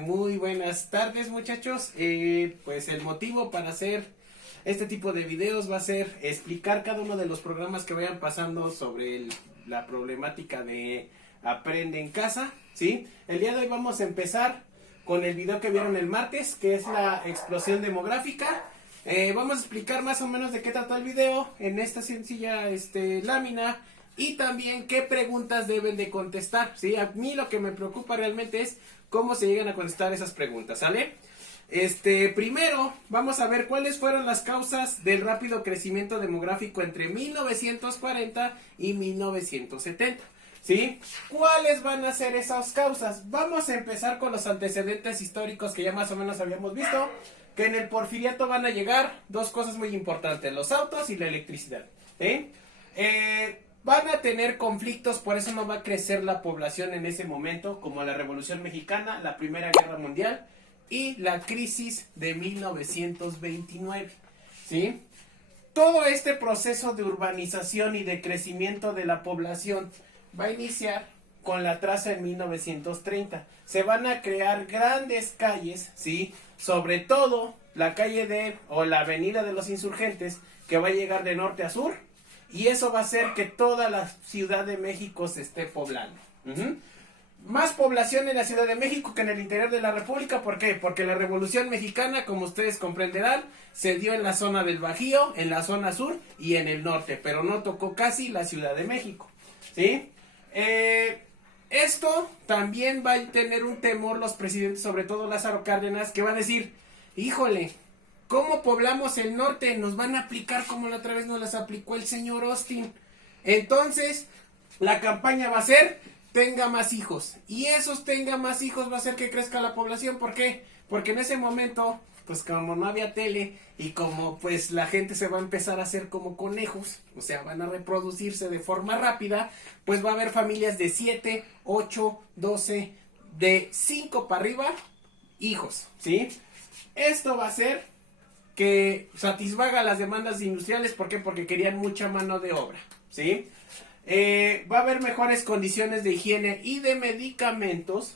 Muy buenas tardes, muchachos. Pues el motivo para hacer este tipo de videos va a ser explicar cada uno de los programas que vayan pasando sobre la problemática de Aprende en Casa, ¿sí? El día de hoy vamos a empezar con el video que vieron el martes, que es la explosión demográfica. Vamos a explicar más o menos de qué trata el video en esta sencilla lámina y también qué preguntas deben de contestar, ¿sí? A mí lo que me preocupa realmente es cómo se llegan a contestar esas preguntas, ¿sale? Primero vamos a ver cuáles fueron las causas del rápido crecimiento demográfico entre 1940 y 1970. ¿Sí? ¿Cuáles van a ser esas causas? Vamos a empezar con los antecedentes históricos que ya más o menos habíamos visto, que en el porfiriato van a llegar dos cosas muy importantes, los autos y la electricidad. ¿Sí? Van a tener conflictos, por eso no va a crecer la población en ese momento, como la Revolución Mexicana, la Primera Guerra Mundial y la crisis de 1929. ¿Sí? Todo este proceso de urbanización y de crecimiento de la población va a iniciar con la traza en 1930. Se van a crear grandes calles, ¿sí? Sobre todo la calle o la avenida de los Insurgentes, que va a llegar de norte a sur, y eso va a hacer que toda la Ciudad de México se esté poblando. Más población en la Ciudad de México que en el interior de la República. ¿Por qué? Porque la Revolución Mexicana, como ustedes comprenderán, se dio en la zona del Bajío, en la zona sur y en el norte, pero no tocó casi la Ciudad de México, ¿sí? Esto también va a tener un temor los presidentes, sobre todo Lázaro Cárdenas, que va a decir, híjole, ¿cómo poblamos el norte? Nos van a aplicar como la otra vez nos las aplicó el señor Austin. Entonces, la campaña va a ser, tenga más hijos. Y esos tenga más hijos va a hacer que crezca la población. ¿Por qué? Porque en ese momento, pues como no había tele y como pues la gente se va a empezar a hacer como conejos, o sea, van a reproducirse de forma rápida, pues va a haber familias de 7, 8, 12, de 5 para arriba, hijos, ¿sí? Esto va a hacer que satisfaga las demandas industriales. ¿Por qué? Porque querían mucha mano de obra, ¿sí? Va a haber mejores condiciones de higiene y de medicamentos,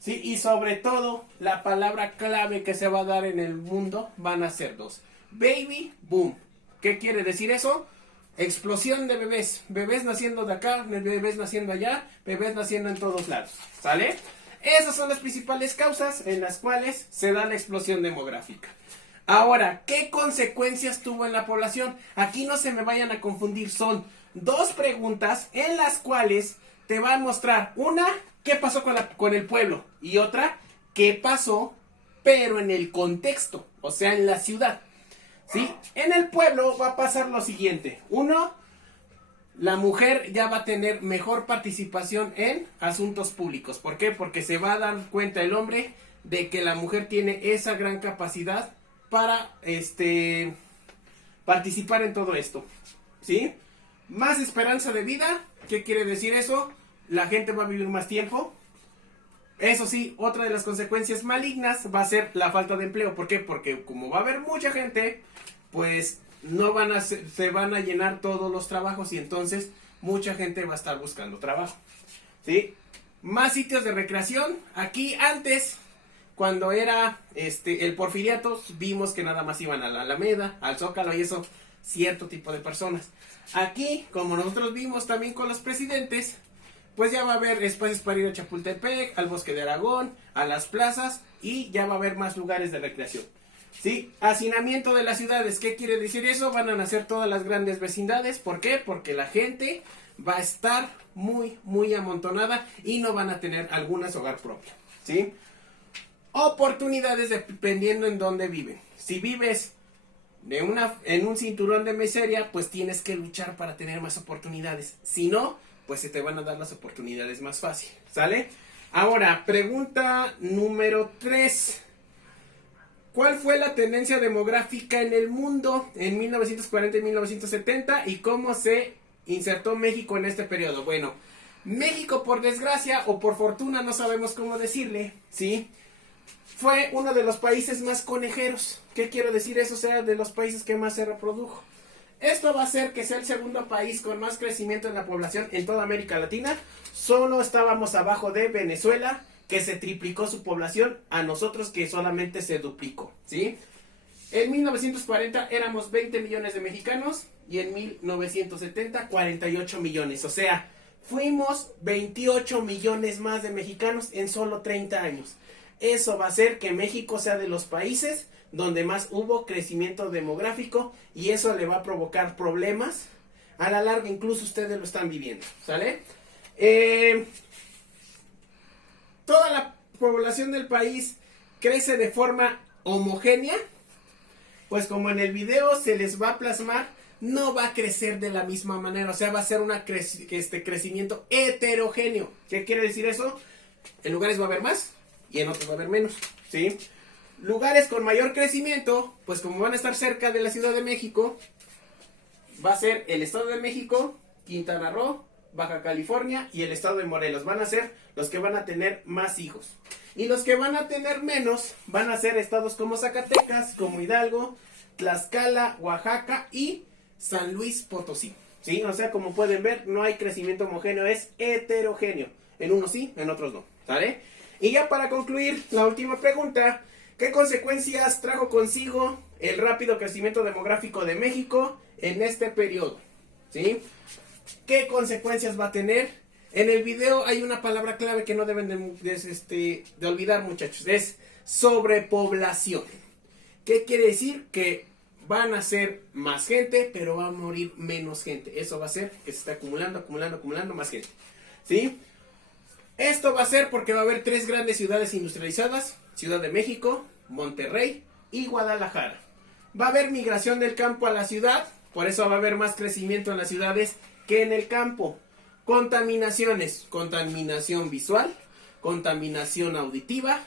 ¿sí? Y sobre todo, la palabra clave que se va a dar en el mundo van a ser dos. Baby boom. ¿Qué quiere decir eso? Explosión de bebés. Bebés naciendo de acá, bebés naciendo allá, bebés naciendo en todos lados, ¿sale? Esas son las principales causas en las cuales se da la explosión demográfica. Ahora, ¿qué consecuencias tuvo en la población? Aquí no se me vayan a confundir, son dos preguntas en las cuales te va a mostrar una, qué pasó con el pueblo, y otra, qué pasó, pero en el contexto, o sea, en la ciudad, ¿sí? En el pueblo va a pasar lo siguiente. Uno, la mujer ya va a tener mejor participación en asuntos públicos. ¿Por qué? Porque se va a dar cuenta el hombre de que la mujer tiene esa gran capacidad para participar en todo esto, ¿sí? Más esperanza de vida. ¿Qué quiere decir eso? La gente va a vivir más tiempo. Eso sí, otra de las consecuencias malignas va a ser la falta de empleo. ¿Por qué? Porque como va a haber mucha gente, pues no se van a llenar todos los trabajos y entonces mucha gente va a estar buscando trabajo, ¿sí? Más sitios de recreación. Aquí antes, cuando era el porfiriato, vimos que nada más iban a la Alameda, al Zócalo y eso, cierto tipo de personas. Aquí, como nosotros vimos también con los presidentes, pues ya va a haber espacios para ir a Chapultepec, al Bosque de Aragón, a las plazas y ya va a haber más lugares de recreación, ¿sí? Hacinamiento de las ciudades. ¿Qué quiere decir eso? Van a nacer todas las grandes vecindades. ¿Por qué? Porque la gente va a estar muy, muy amontonada y no van a tener algunas hogar propio, ¿sí? Oportunidades dependiendo en dónde viven. Si vives en un cinturón de miseria, pues tienes que luchar para tener más oportunidades. Si no, pues se te van a dar las oportunidades más fácil, ¿sale? Ahora, pregunta número 3. ¿Cuál fue la tendencia demográfica en el mundo en 1940 y 1970 y cómo se insertó México en este periodo? Bueno, México, por desgracia o por fortuna, no sabemos cómo decirle, ¿sí? Fue uno de los países más conejeros. ¿Qué quiero decir eso? O sea, de los países que más se reprodujo. Esto va a hacer que sea el segundo país con más crecimiento en la población en toda América Latina. Solo estábamos abajo de Venezuela que se triplicó su población, a nosotros que solamente se duplicó, ¿sí? En 1940 éramos 20 millones de mexicanos y en 1970 48 millones. O sea, fuimos 28 millones más de mexicanos en solo 30 años. Eso va a hacer que México sea de los países donde más hubo crecimiento demográfico y eso le va a provocar problemas. A la larga incluso ustedes lo están viviendo, ¿sale? Toda la población del país crece de forma homogénea. Pues como en el video se les va a plasmar, no va a crecer de la misma manera. O sea, va a ser un crecimiento heterogéneo. ¿Qué quiere decir eso? En lugares va a haber más y en otros va a haber menos, ¿sí? Lugares con mayor crecimiento, pues como van a estar cerca de la Ciudad de México, va a ser el Estado de México, Quintana Roo, Baja California y el Estado de Morelos. Van a ser los que van a tener más hijos. Y los que van a tener menos van a ser estados como Zacatecas, como Hidalgo, Tlaxcala, Oaxaca y San Luis Potosí, ¿sí? O sea, como pueden ver, no hay crecimiento homogéneo, es heterogéneo. En unos sí, en otros no, ¿sale? Y ya para concluir, la última pregunta. ¿Qué consecuencias trajo consigo el rápido crecimiento demográfico de México en este periodo? ¿Sí? ¿Qué consecuencias va a tener? En el video hay una palabra clave que no deben de olvidar, muchachos. Es sobrepoblación. ¿Qué quiere decir? Que van a ser más gente, pero va a morir menos gente. Eso va a ser que se está acumulando más gente, ¿sí? Esto va a ser porque va a haber 3 grandes ciudades industrializadas: Ciudad de México, Monterrey y Guadalajara. Va a haber migración del campo a la ciudad, por eso va a haber más crecimiento en las ciudades que en el campo. Contaminaciones: contaminación visual, contaminación auditiva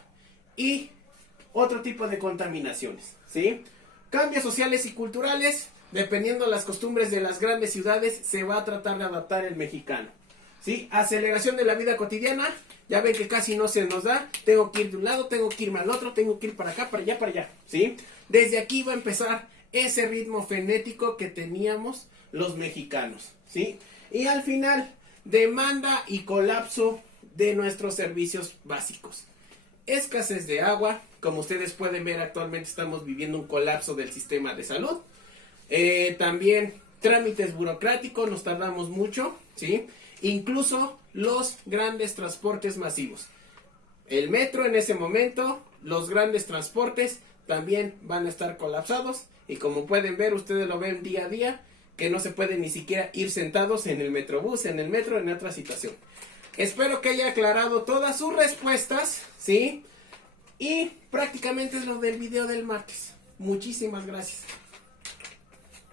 y otro tipo de contaminaciones, ¿sí? Cambios sociales y culturales: dependiendo de las costumbres de las grandes ciudades, se va a tratar de adaptar el mexicano, ¿sí? Aceleración de la vida cotidiana: ya ven que casi no se nos da, tengo que ir de un lado, tengo que irme al otro, tengo que ir para acá, para allá, ¿sí? Desde aquí va a empezar ese ritmo frenético que teníamos los mexicanos, ¿sí? Y al final, demanda y colapso de nuestros servicios básicos. Escasez de agua, como ustedes pueden ver, actualmente estamos viviendo un colapso del sistema de salud. También trámites burocráticos, nos tardamos mucho, ¿sí? Incluso los grandes transportes masivos. El metro en ese momento, los grandes transportes también van a estar colapsados. Y como pueden ver, ustedes lo ven día a día, que no se pueden ni siquiera ir sentados en el metrobús, en el metro, en otra situación. Espero que haya aclarado todas sus respuestas, ¿sí? Y prácticamente es lo del video del martes. Muchísimas gracias.